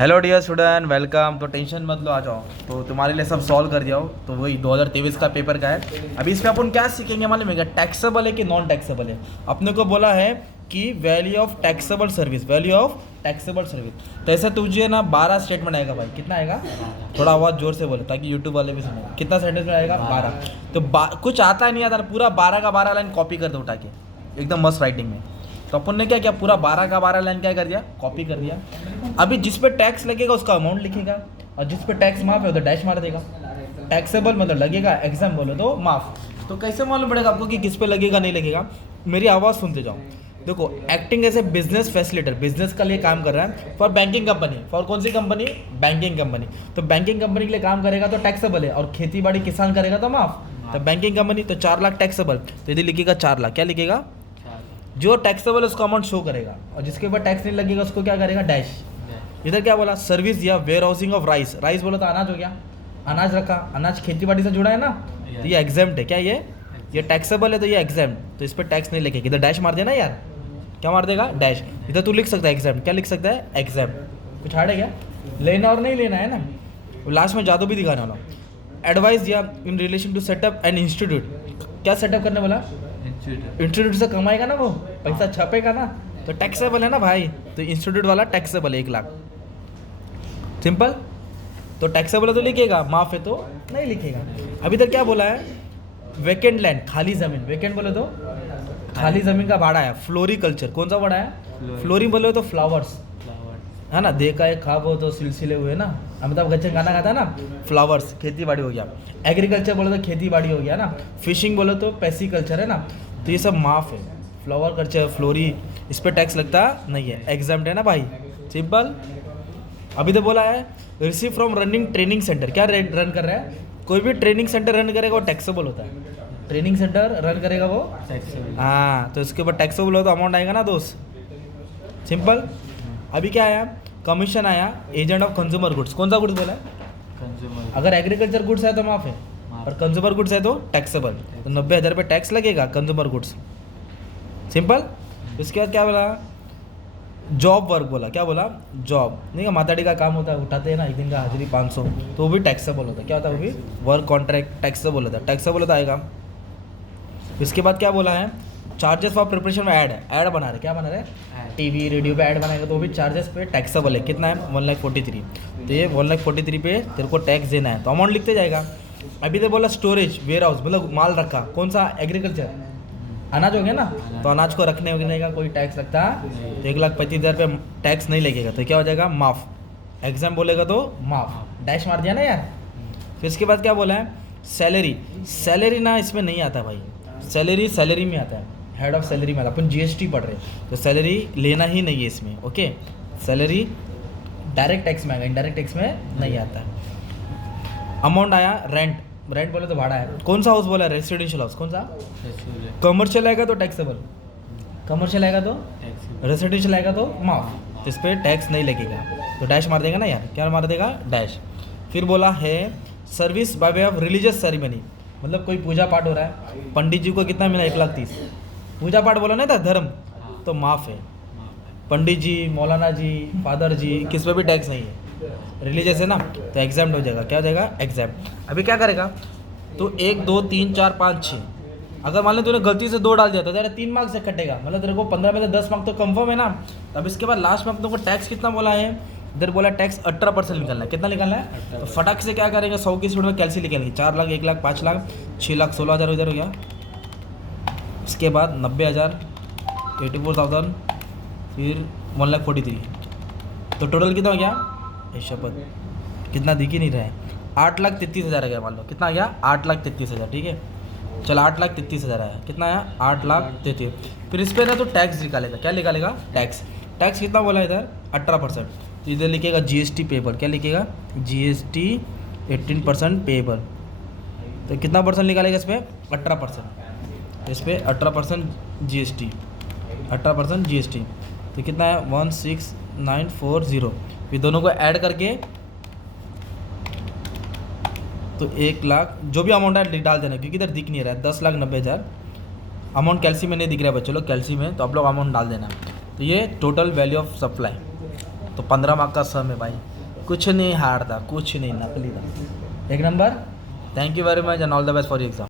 Hello dear student, welcome. तो tension मत लो, आ जाओ। तो तुम्हारे लिए सब सॉल्व कर दिया हो। तो वही 2023 का पेपर का है। अभी इसमें अपन क्या सीखेंगे मालूम है क्या? टैक्सेबल है कि नॉन टैक्सेबल है। अपने को बोला है कि value of taxable service, value of taxable service. तो ऐसे तुझे ना 12 स्टेटमेंट आएगा भाई। कितना आएगा? थोड़ा आवाज़ जोर से बोले ताकि यूट्यूब वाले भी सुने। कितना सेंटेंस में आएगा? 12। तो कुछ आता नहीं आता ना, पूरा 12 का 12 लाइन कॉपी कर दो उठा के, एकदम मस्त राइटिंग में। तो अपन ने क्या किया, पूरा 12 का 12 लाइन क्या कर दिया, कॉपी कर दिया। अभी जिस पे टैक्स लगेगा उसका अमाउंट लिखेगा, और जिस पे टैक्स माफ है तो डैश मार देगा। टैक्सेबल मतलब लगेगा, एग्जाम बोलो तो माफ। तो कैसे मालूम पड़ेगा आपको कि किस पे लगेगा नहीं लगेगा? मेरी आवाज़ सुनते जाओ। देखो, acting as a business facilitator, business का लिए काम कर रहा है फॉर बैंकिंग कंपनी। फॉर कौन सी कंपनी? Banking company. तो बैंकिंग कंपनी के लिए काम करेगा तो टैक्सेबल है, और खेती बाड़ी किसान करेगा तो माफ। तो बैंकिंग कंपनी तो 4 लाख टैक्सेबल, तो यदि लिखेगा 4 लाख, क्या लिखेगा? जो टैक्सेबल है उसका अमाउंट शो करेगा, और जिसके ऊपर टैक्स नहीं लगेगा उसको क्या करेगा? डैश। इधर क्या बोला? सर्विस या warehousing of rice. Rice बोला तो अनाज हो गया, अनाज रखा। अनाज खेती बाड़ी से जुड़ा है ना, तो ये एग्जाम्प्ट है। क्या ये टैक्सेबल है, तो ये एग्जाम्प्ट, तो इस पर टैक्स नहीं लगेगा। इधर डैश मार देना यार। क्या मार देगा? डैश। इधर तू लिख सकता है एग्जाम्प्ट। क्या लिख सकता है? एग्जाम्प्ट। कुछ हार्ड है क्या? लेना और नहीं लेना है ना। लास्ट में जादू भी दिखाने वाला। एडवाइस या in relation to setup an institute. क्या सेटअप करने वाला? इंस्टीट्यूट से कमाएगा ना वो, पैसा छपेगा ना, तो टैक्सेबल है ना भाई। तो इंस्टीट्यूट वाला टैक्सेबल है 1 लाख, सिंपल। तो टैक्सेबल है तो लिखेगा, माफ है तो नहीं लिखेगा। अभी तक क्या बोला है? वेकेंट लैंड, खाली जमीन। वेकेंट बोले तो खाली जमीन का भाड़ा है। फ्लोरिकल्चर, कौन सा भाड़ा है? फ्लोरी बोले तो फ्लावर्स है ना। देखा है खाब हो तो सिलसिले हुए ना, अमिताभ बच्चन गाना गाता है ना। फ्लावर्स खेती बाड़ी हो गया। एग्रीकल्चर बोले तो खेती बाड़ी हो गया ना। फिशिंग बोले तो पैसिकल्चर है ना। तो ये सब माफ है। फ्लावर कल्चर, फ्लोरी, इस पर टैक्स लगता नहीं है, एग्जाम्प्ट है ना भाई, सिंपल। अभी तो बोला है receive from running training centre. क्या रन कर रहा है? कोई भी ट्रेनिंग सेंटर रन करेगा वो टैक्सेबल होता है। ट्रेनिंग सेंटर रन करेगा वो हाँ, तो इसके ऊपर टैक्सेबल हो तो अमाउंट आएगा ना दोस्त, सिंपल। अभी क्या आया? कमीशन आया, एजेंट ऑफ कंज्यूमर गुड्स। कौन सा गुड्स बोला है? कंज्यूमर। अगर एग्रीकल्चर गुड्स है तो माफ है, और कंज्यूमर गुड्स है तो टैक्सेबल। तो 90,000 रुपये टैक्स लगेगा कंज्यूमर गुड्स, सिंपल। उसके बाद क्या बोला? जॉब वर्क बोला। क्या बोला? जॉब नहीं का माताड़ी का काम होता है, उठाते हैं ना, एक दिन का हाजिरी 500, तो वो भी टैक्सेबल होता है। क्या होता है? वो भी वर्क कॉन्ट्रैक्ट टैक्सेबल होता है, टैक्सेबल होता आएगा। इसके बाद क्या बोला है? चार्जेस फॉर प्रिपरेशन में ऐड है, ऐड बना रहे। क्या बना रहे? टीवी रेडियो पे ऐड बनाएगा तो वो भी चार्जेस पे टैक्सेबल है। कितना है? 1,43,000। तो ये 1,43,000 पे तेरे को टैक्स देना है, तो अमाउंट लिखते जाएगा। अभी तो बोला स्टोरेज, वेयर हाउस मतलब माल रखा। कौन सा? एग्रीकल्चर, अनाज हो गया ना। तो अनाज को रखने वगैरह का कोई टैक्स लगता है तो 1,35,000 पे टैक्स नहीं लगेगा, तो क्या हो जाएगा? माफ। एग्जाम बोलेगा तो माफ, डैश मार दिया ना यार। फिर इसके बाद क्या बोला है? सैलरी। सैलरी ना इसमें नहीं आता भाई, सैलरी सैलरी में आता है, हेड ऑफ सैलरी में आता है। अपन जीएसटी पढ़ रहे हैं तो सैलरी लेना ही नहीं है इसमें, ओके। सैलरी डायरेक्ट टैक्स में आएगा, इनडायरेक्ट टैक्स में नहीं आता है। अमाउंट आया रेंट। रेंट बोले तो भाड़ा है। कौन सा हाउस बोला? Residential house. कौन सा? कमर्शियल आएगा तो टैक्सेबल, कमर्शियल आएगा तो रेसिडेंशियल आएगा तो माफ, तो इस पर टैक्स नहीं लगेगा, तो डैश मार देगा ना यार। क्या मार देगा? डैश। फिर बोला है service by way of religious ceremony, मतलब कोई पूजा पाठ हो रहा है, पंडित जी को कितना मिला? 1,30,000। पूजा पाठ बोला नहीं था, धर्म, तो माफ है। पंडित जी, मौलाना जी, फादर जी, किस पे भी टैक्स नहीं है, रिलीजियस है ना, तो एग्जाम हो जाएगा। क्या हो जाएगा? एग्जाम। अभी क्या करेगा? तो 1 2 3 4 5 6, अगर मान लो तूने गलती से 2 डाल दिया तो तेरा 3 मार्क्स से कटेगा, मतलब तेरे को 15 में से 10 मार्क्स तो कंफर्म है ना। अब इसके बाद लास्ट में अपने को टैक्स कितना बोला है? इधर बोला टैक्स 18% निकालना है। कितना निकालना है? तो फटाक से क्या करेंगे? 100 की स्पीड में कैलसी निकालेंगे। 4 लाख, 1 लाख, 5 लाख, 6 लाख, 16,000 इधर हो गया। इसके बाद 90,000, 84,000, फिर 1,43,000, तो टोटल कितना हो गया? शपथ, कितना दिख ही नहीं रहा है। 8,33,000 आ गया मान लो। कितना आ गया? 8,33,000, ठीक है। चल 8,33,000 आया। कितना आया? 8,33,000। फिर इस पर ना तो टैक्स निकालेगा। क्या निकालेगा? टैक्स। टैक्स कितना बोला इधर? 18%। तो इधर लिखेगा जीएसटी पेबल। क्या लिखेगा? GST 18% payable. तो कितना परसेंट निकालेगा इस पर? 18%। इस पर 18% जीएसटी, 18% जीएसटी। तो कितना है? 16,940। फिर दोनों को ऐड करके तो 1 लाख, जो भी अमाउंट है डाल देना, क्योंकि इधर दिख नहीं रहा है। 10,90,000 अमाउंट कैल्सी में नहीं दिख रहा है बच्चों लोग, कैल्सी में, तो आप लोग अमाउंट डाल देना। तो ये टोटल वैल्यू ऑफ सप्लाई, तो 15 मार्क का सम है भाई, कुछ नहीं हार्ड था, कुछ नहीं, नकली था, एक number. Thank you very much and all the best for your exam.